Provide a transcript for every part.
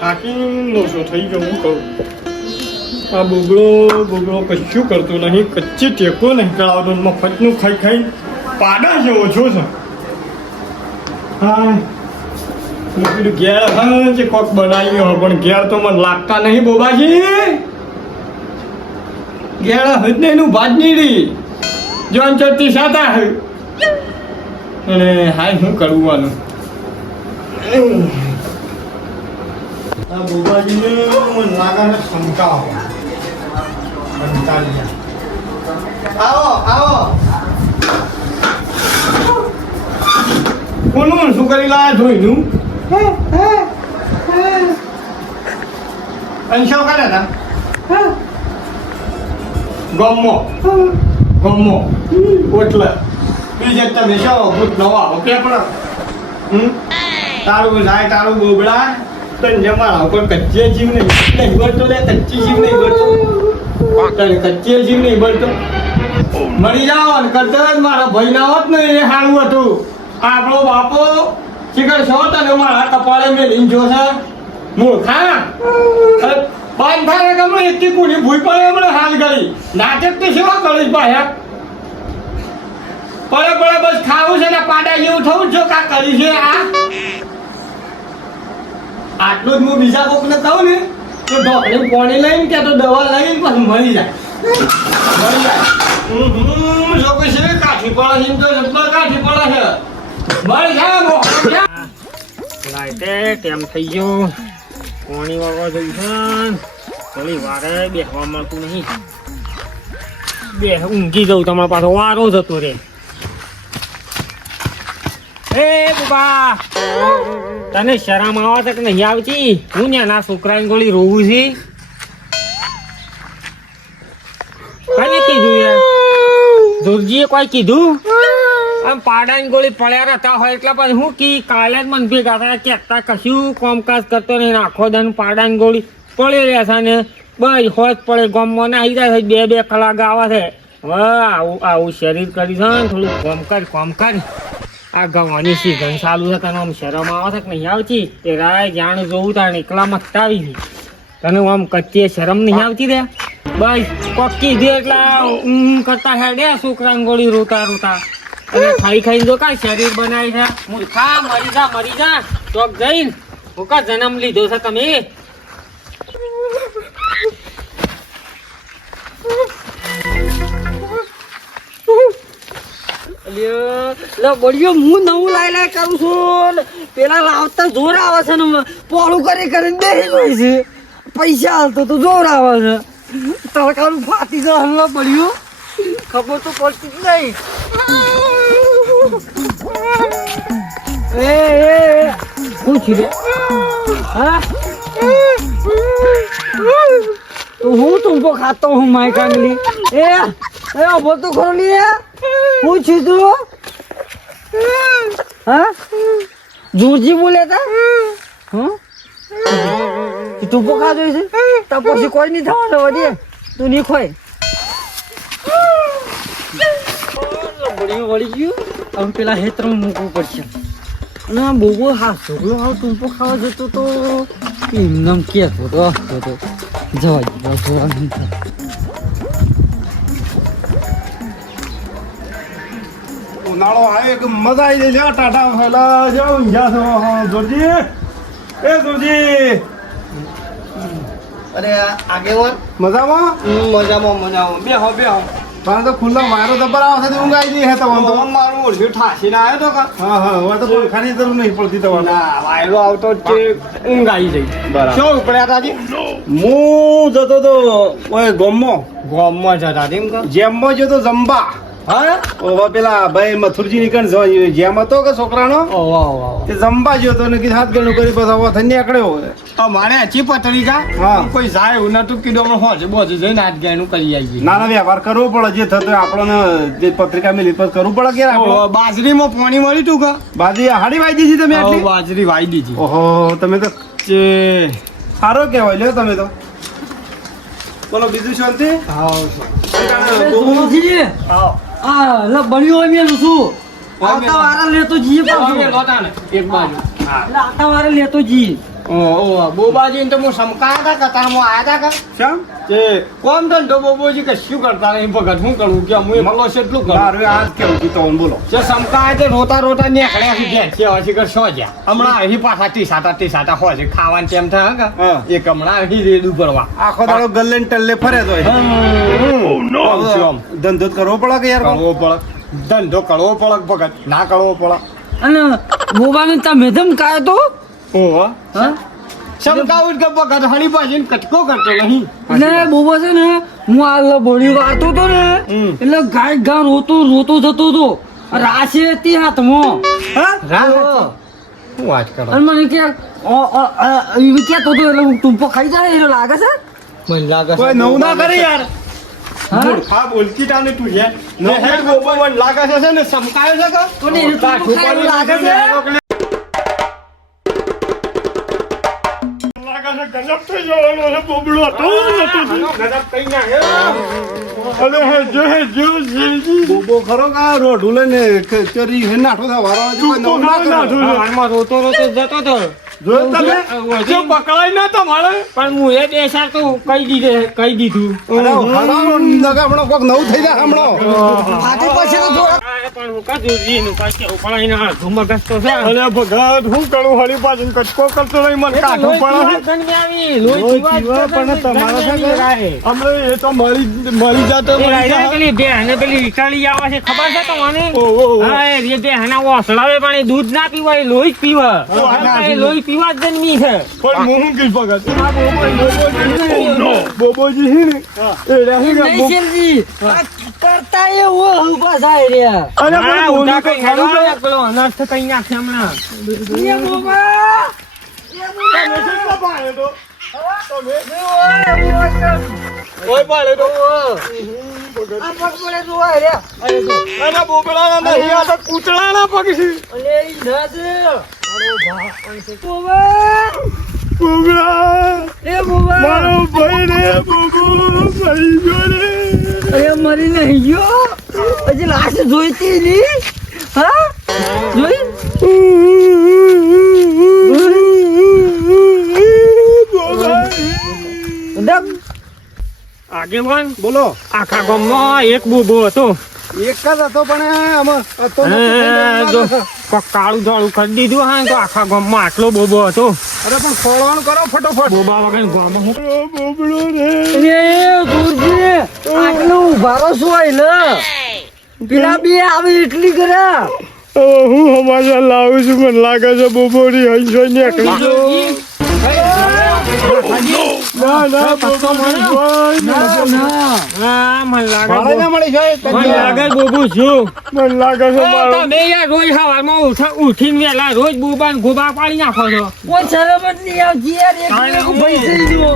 થાકી ઓછો થઈ ગયો હું કહું. આ બોગડો કશું કરતો નહીં, કચ્ચી ટેકો નહીં કરાવતો, મફતનું ખાઈ ખાઈ પાડા જેવો છો છે. હા પેલું ઘેર હા જે કોક બનાવ્યો હોય પણ ઘેર તો મને લાગતા નહીં બોબાજી. ઘેર હૃદયનું ભાત નહીં રહી જોન ચડતી સાતા હે અને હાય શું કરવાનું. આ બોબાજીને મને લાગે છે શંકા આવો આવો કોનું શું કરી લાયા જોઈનું અંશો કરે હતા ગમો એટલે બીજે તમે શો ભૂત નવા હો કે પણ તારું જાય તારું બોબડા તને જમાડા પણ કચ્ચે જીવ નહીં બળતો લે કચ્ચી જીવ નહીં બળતો તને કચ્ચે જીવ નહીં બળતો મરી જાઓ ને કરતા જ મારા ભાઈ ના હોત ને એ સારું હતું. આપણો બાપો શિખર છો તને મારા કપાળે મેલીને જોશે મૂર્ખા બંધ થાય ગમે એટલી કુડી ભૂઈ પડે હમણાં હાલ ગઈ નાટક તો સેવા કરીશ ભાઈ પડે બસ ખાવું છે ને પાડા જેવું થવું છો કા કરી છે આ આટલું જ હું બીજા કોકને કહું ને તો ઢોકળી પાણી લઈને કે તો દવા લઈને પછી મરી જાય લોકો છે કાઠી પડે છે તો જબ્બર કાઠી પડે છે મરી જાય લાઈટે ટેમ થઈ ગયો પાણી વાળવા જઈ છે થોડી વારે બેસવા મળતું નહીં બે ઊંઘી જવું તમારા પાછો વારો જતો રે. એ બાબા તને શરમ આવે છે કે નહીં આવતી? હું ને ના છોકરાની ગોળી રોવું છે. કને કીધું યાર જોરજીએ કોઈ કીધું આમ પાડાની ગોળી પડ્યા રહેતા હોય એટલે પછી હું કી કાલે જ મને ભેગા થાય કહેતા કશું કામકાજ કરતો નહીં આખો દન પાડાની ગોળી પડી રહ્યા છે ને બસ હોજ પડે ગામમાં ના આવી જાય છે 2-2 કલાક આવે છે. હવે આવું શરીર કરી છે ને થોડું કામ કર આ ગવાની સીઝન ચાલુ છે તને આમ શરમ આવે છે કે નહીં આવતી? એ રાય જાણ જોવું તારે એકલા મત આવી ગઈ તને આમ કચ્ચી શરમ નહીં આવતી રે બસ કોક કીધું એટલે કરતા હેડે છોકરાની ગોળી રોતા અને ખાઈ જો કા શરીર બનાવી છે મૂર્ખા મરી જા ચોક જઈને હોકા જન્મ લીધો છે તમે. બળિયો હું નવું લાઈ કરું છું પેલા લાવતા જોર આવે છે ને પોળું કરીને બેસી જાય છે પૈસા હાલતો તો જોર આવે છે તડકાનું ફાટી જાય બળિયો ખબર તો પડતી જ નહીં. શું છે હા તો હું તુમકો ખાતો હું માય કાંગલી એ બોલ તો ખરો લે હું છું તું હા જોરજી બોલે તા હા તું પોખા જોઈ છે તો પછી કોઈ નહીં થવાનું વધે તું નહીં ખોય વળી ગયું હવે પેલા હેતરમાં મૂકવું પડશે અને બહુ હા છોકરો હવે ટૂંપો ખાવા જતો તો એમનામ કહેતો તો જવા ઉનાળો આવે કે મજા આવી જાય ટાટા ફેલા જાઓ ઊંઝા છો જોરજી એ જોરજી અરે આગેવાન મજામાં બેહો પણ તો ખુલ્લા વાયરો જબર આવે છે ઊંઘ આવી જાય તમારે તો મારું ઓળખ્યું ઠાસીને આવ્યો તો કા હા હવે તો પંખાની જરૂર નહીં પડતી તમારે ના વાયરો આવતો જ ઊંઘ આવી જાય બરાબર શું ઉપડ્યા તાજી હું જતો તો ઓય ગામમાં જતા તેમ કા જેમમાં જતો જંબા હા ઓવા પેલા ભાઈ મથુરજી નીકળ જેમ હતો કે છોકરાનો તે જંબા જ્યો તો ને કીધું હાથ ગણું કરી પછી હવા થઈને નીકળ્યો મારે હચી પતળી કા હા. કોઈ જાય એવું નતું કીધું અમે હોજે બોજે જઈને હાથ ગણું કરી આવીએ નાના વ્યવહાર કરવો પડે જે થતો આપણને જે પત્રિકા મેલી પર કરવું પડે કે બાજરીમાં પાણી મળ્યું તું કા બાજી હાડી વાઈ દીધી તમે આટલી બાજરી વાઈ દીધી ઓહો તમે તો સારો કહેવાય લ્યો તમે તો બોલો બીજું શાંતિ બન્યો મેલું છું આવતા વારે લેતો જઈએ એક બાજુ આવતા વારે લેતો જઈએ બોબાજી તો હું સમકાયા હતા કતારમાં આયા હતા શેમ કે કોમ ધંધો બોબોજી કશું કરતા નહીં ભગત શું કરું કે હું એકલો છે એટલું કરું મારું આ કેવું તું તો બોલો જે સમકાય તે રોતા રોતા નીકળ્યા છે ઘેર છે હજી કર સો જ્યાં હમણાં અહીં પાછા ટીસાટા હોય છે ખાવાનું તેમ થાય કે હા. એક હમણાં અહીં રેડું પડવા આખો દાડો ગલ્લે ને ટલ્લે ફરે તો ધંધો જ કરવો પડે કે યાર કરવો પડે ધંધો કરવો પડે ભગત ના કરવો પડે અને બોબાને તમે ધમ કાયો તો ઓહો હા સમકાવું કે ભગત હણી પાછી કટકો કરતો નહીં એટલે બોબા છે ને હું આ બોડી વાળતો તો ને એટલે ગાય ગા રોતો જતો તો રાશે હતી હાથમાં શું વાત કરો અને મને કે કેતો તો એટલે હું ટૂંપો ખાઈ જાય એટલે લાગે છે મને લાગે કોઈ નવું ના કરે યાર હા? હા બોલતી તાને તું છે ને હેડ ગોબર મને લાગે છે ને સમકાયો છે કે કોને એ ટૂંપો ખાય એવું લાગે છે? ગજબ થઈ જવાનો છે બોબડો હતો ગજબ થઈ ના અરે હેજો જીલજી બોબો ખરો કે આ રોઢું લઈને ચરી હે નાઠો થા વારો કોઈ નવું ના કરે. હાલમાં રોતો જતો તો જોયું તમે જો પકડાય ના તમારે પણ હું એ દેશા તો કહી દીધું અરે હરાવો નગા હમણાં કોક નવું થઈ જાય હમણાં આગળ પાછળ તો જો. પણ હું કાજુ જીનું પાછે ઉપડાઈ ના ધુમગસ તો છે અરે ભગત હું કરું હરી પાછું કટકો કરતો નહીં મને કાઠું પડે લોહી પીવા પણ તમારો છે અમે એ તો મળી જાતો પેલી બેહને પેલી વિચારી આવે છે ખબર છે તમને હા એ બેહના ઓસળાવે પણ એ દૂધ ના પીવાય એ લોહી જ પીવા એ લોહી પીવા જ જન્મી છે પણ હું કઈ ભગત બોબોજી હે ને એ રહી નહીં શેરજી, આ કરતા એવું ઊભા થાય રહ્યા. અરે ઉડા કઈ હેડવા પેલો અનર્થ કઈ નાખે હમણાં એ બોબા! ઓય પાડે તો આ પગ પડે તો હોય રહ્યા. અરે બોબડા ના નહીં આ તો કૂતરાના પગ છે અલે ઈ ના છે. બોબા! બોબડા એ બોબા! મારો ભાઈ રે બોબો ભાઈ ગયો રે અરે મરી નહીં ગયો. હજી લાશ જોઈતી નહીં. હા? જોઈ? દમ. આગેવાન બોલો આખા ગામમાં એક બોબો હતો એક જ હતો પણ આમાં હતો જો કાળું ધાળું કરી દીધું હા તો આખા ગામમાં આટલો બોબો હતો અરે પણ ખોળવાનું કરો ફટોફટ બોબા વગર ગામમાં હું બોબડો રે એ ગુરુજી, આટલું ઊભા રહો શું હોય લે? પેલા બે આવે એટલી કરે. હું સમાચાર લાવું છું મને લાગે છે બોબોની હંસો નીકળી ના ના બોબો ના, ના. હા મને ભાડે ના મળી છે મને લાગે બોબો છું મને લાગે છે તમે યાર રોજ સવારમાં ઉઠીને વેલા રોજ બોબાને ગોબા પાડી નાખો છો કોઈ શરમ જ નહીં આવતી યાર. એક એક ભાઈ થઈ ગયો.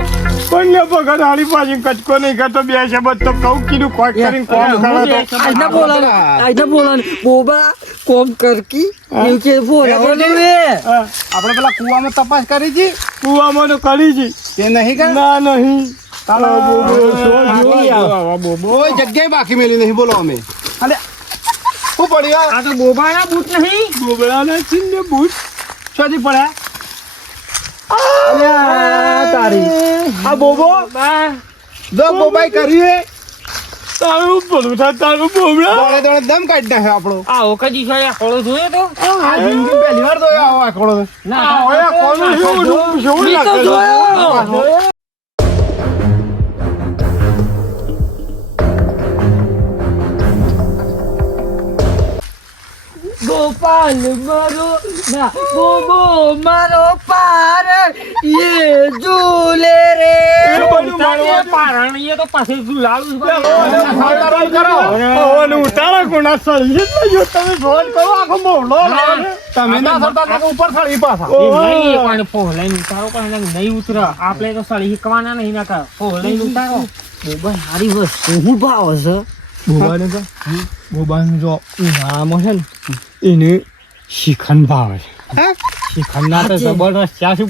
બંને પગડ હારી પાછી કચકો નહીં કરતો બે શબ્દ તો કહું કીધું કોક કરીને કોમ કરે તો આજના બોલાન બોબા કોમ કરકી એવું કે બોલાવો રે. આપણે પેલા કુવામાં તપાસ કરી હતી કુવામાં તો કરી છે તે નહીં કે ના નહીં કોઈ જગ્યાએ બાકી મેલી નહીં બોલો અમે અને શું પડ્યું આ તો બોબાના બૂટ નહીં બોબડાના ચિહ્ન બૂટ શોધી પડ્યા અલ્યા તારી. આ બોબો બા જો બોબાઈ કરીએ તારું ભલું થાય તારું બોબડા દોડે દોડે દમ કાઢી નાખે આપણો આવો કદી છે આ ખોળો જોયો તો આ જિંદગી પહેલી વાર જોયો આવો આખો ના ઓય કોનું શું મેં તો જોયો. ગોપાલ મારો ના બોબો મારો પાર યે ઝૂલે રે. પારણ એ તો પાછી ઝુલાવું તમે ના સરતા તો ઉપર સળી પાછા નહીં ઉતરે આપણે તો સળી શીખવાના નહીં નાખા પોહલાઈ ઉતારો બોબા સારી વસ્તુ હું ભાવ છે. બોબાને તો બોબાને જો ઉનાળામાં છે ને એને શિખંડ ભાવે છે શિખંડ ના તો જબરદસ્ત ચા શું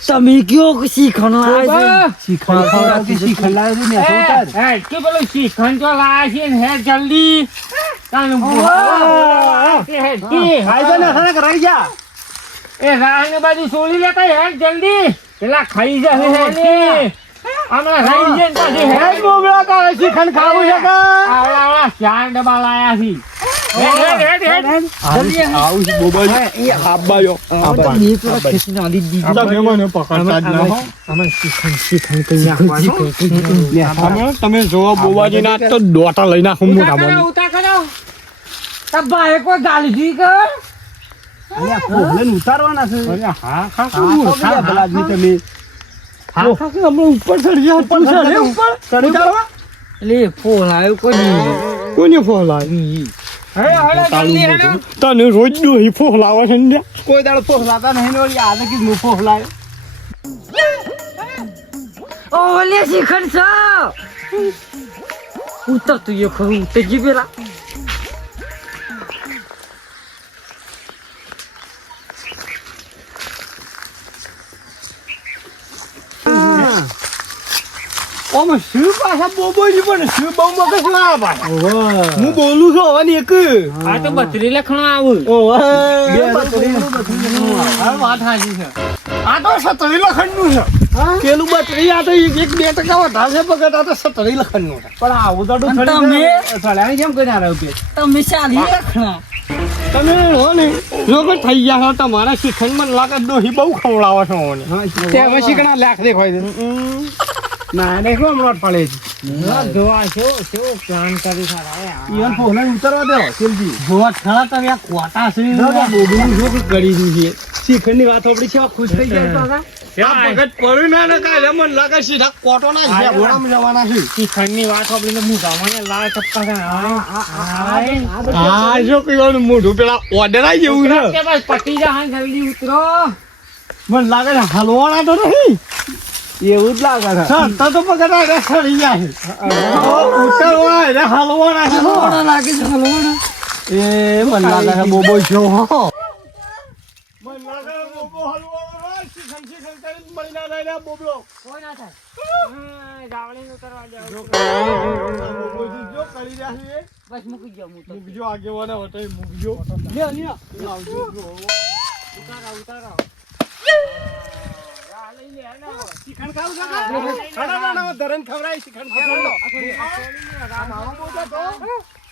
તમે કયો શીખણ લાવે શિખંડ જો લાયા છે ને હે જલ્દી એ રાહની બાજુ છોડી લેતા હેડ જલ્દી પેલા ખાઈ જશે હેડ હમણાં રહી જઈને પાછી હેડ બોબડા તારે શ્રીખંડ ખાવું છે કે આવડા 4 ડબ્બા લાયા છી હેડ જલ્દી આવું છે બોબાજી આબાયો બે પેલા ખેંચીને આલી જ દીધી. તમે મને પકડતા જ ના હો અમે શીખણ કઈ નાખવાનું તમે જોવો બોબાજી ના તો ડોટા લઈ નાખું મોટા મોટા ઉતા કરો તાર ભાઈએ કોઈ ગાલી દીધી કે? અલ્યા પોહલે ઉતારવાના છે અરે હા હા હા ભલાદમી તમે હા હા અમે ઉપર ચડી ગયા ઉપર ચડે ઉપર ઉતારવા એટલે ફોલાયો કોઈ નહીં. કોને ફોલાય જલ્દી હેડો તને રોજ દોહી ફોલાવે છે ને કોઈ દાડો ફોલાતા નહીં ને યાદ કે હું ફોલાય ઓલે શ્રીખંડ છે. ઉતર તું એ ખરું ઉતર જી પેલા. ઓમ શું પાછા બોબોજી પણ શું બહુ મગજ ના પાછા હું બોલું છું હવે ને એક આ તો 32 લખણો આવું હા વાત સાચી છે આ તો 17 લખણનું છે પેલું 32 આ તો 1-2% વધારે પગત આ તો 17 લખણનું છે પણ આવું તો તમે સળાની કેમ કરી રહ્યો કે તમે ચાલી રાખણા. તમે હો ને જો કોઈ થઈ ગયા હો તમારા શિખંડ મને લાગે દોહી બહુ ખવડાવો છો મને તે હવે શીખણા લાખ દેખાય છે ના દેખો હમણાં પડે છે જોવા શું પ્લાન કરી સારા ઈવન ફોને ઉતરવા દો જલ્દી જોવા ખરા તમે આ ખોટા છે. બોબુનું શું કરી દીધું છે શિખંડની વાત આપડી છે ખુશ થઈ જાય આ ભગત પડ્યું ના ને કાલે મને લાગે સીધા કોટો ના છે ઘોડામાં જવાના છે શિખંડની વાત સાંભળીને મોઢામાં લાલ ટપકા છે હા જો કહેવાનું મોઢું પેલા ઓર્ડર આવી જેવું છે કે બસ પટી જા હા જલ્દી ઉતરો મને લાગે છે હલવાના તો નહીં એવું જ લાગે છે સર તો પકડા રે સડી જાય ઉતરવા રે હલવાના છે હલવાના લાગે છે હલવાના. એ મને લાગે છે બોબો છો હો મને લાગે છે બોબો હલવાનો રે શિખંડ કરી મળી ના જાય બોબલો કોઈ ના થાય જાવણી ઉતરવા જાવ બોબોજી જો કરી રહ્યા છે બસ મૂકી જાઉં હું તો. મૂકજો આગેવાના હતો એ મૂકજો લ્યો લ્યો. લાવજો ઉતારો શિખંડ ખાવું છે ખાડા ધરણ ખવડાય શિખંડ ખાવડો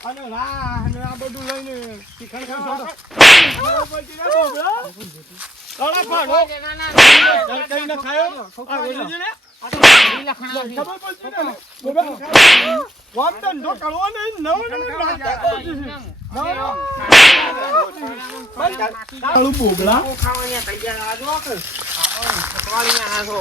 અને રાહ ને આ બધું લઈને શિખંડ ખાવડો તળા પાડો કઈ ન ખાયો આ ઓલી ને ખબર પડતી ને બોબા વામ ધંધો કરવો નહીં નવ બોબલા ખાવાની તૈયાર આજો